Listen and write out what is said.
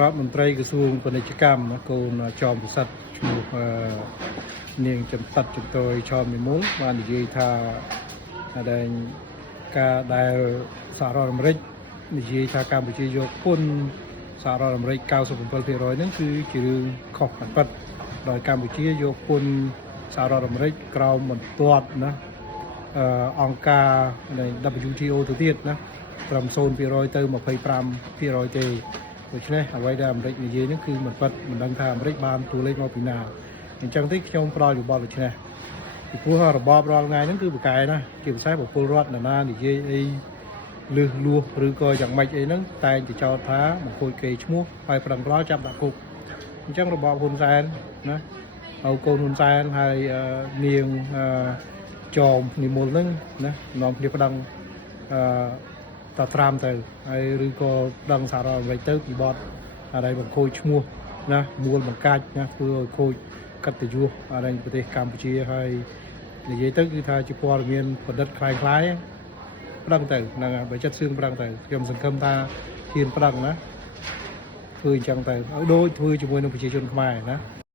រដ្ឋមន្ត្រីក្រសួងពាណិជ្ជកម្មកូនចោមប្រសិទ្ធឈ្មោះនាងចំសិតជំទយឆោមនិមលបាននិយាយថាដែលការដែលសហរដ្ឋអាមេរិកនិយាយថាកម្ពុជាយកពន្ធសហរដ្ឋអាមេរិក 97% ហ្នឹងគឺជារឿងខុសពិតដោយកម្ពុជាយកពន្ធសហរដ្ឋអាមេរិកក្រោមបន្ទាត់ណាអង្គការនៃ WTO ទៅទៀតណាត្រឹម 0% ទៅ 25% ទេដូច្នេះអ្វីដែលអាមេរិកនិយាយហ្នឹងគឺមិនពិតមិនដឹងថាអាមេរិកបានទូលេខមកពីណាអញ្ចឹងទេខ្ញុំផ្ដល់យោបល់ដូច្នេះពីព្រោះរបបរាល់ថ្ងៃហ្នឹងគឺបកែណាជាពិសេសបុគ្គលរដ្ឋណានិយាយអីលឺលួសឬក៏យ៉ាងម៉េចអីហ្នឹងតែងតែចោទថាបង្ខូចគេឈ្មោះហើយប្រឹងប្រែងចាប់ដាក់គុកអញ្ចឹងរបបហ៊ុនសែនណាហើយកូនហ៊ុនសែនហើយនាងចោមនិមលហ្នឹងណានាំគ្នាប្តឹងតត្រាំទៅហើយឬក៏ដឹងសហរដ្ឋអាមេរិកទៅពីបទอะไรបង្ខូចឈ្មោះណាមូលបង្កាច់ណាធ្វើឲ្យខូចកិត្តិយសอะไรប្រទេសកម្ពុជាហើយនិយាយទៅគឺថាជាព័ត៌មានបណ្ឌិតคล้ายប្រឹងទៅហ្នឹងហើយបើចិត្តសឿងប្រឹងទៅខ្ញុំសង្ឃឹមថាហ៊ានប្រឹងណាធ្វើអញ្ចឹងទៅឲ្យដូចធ្វើជាមួយនឹងប្រជាជនខ្មែរណា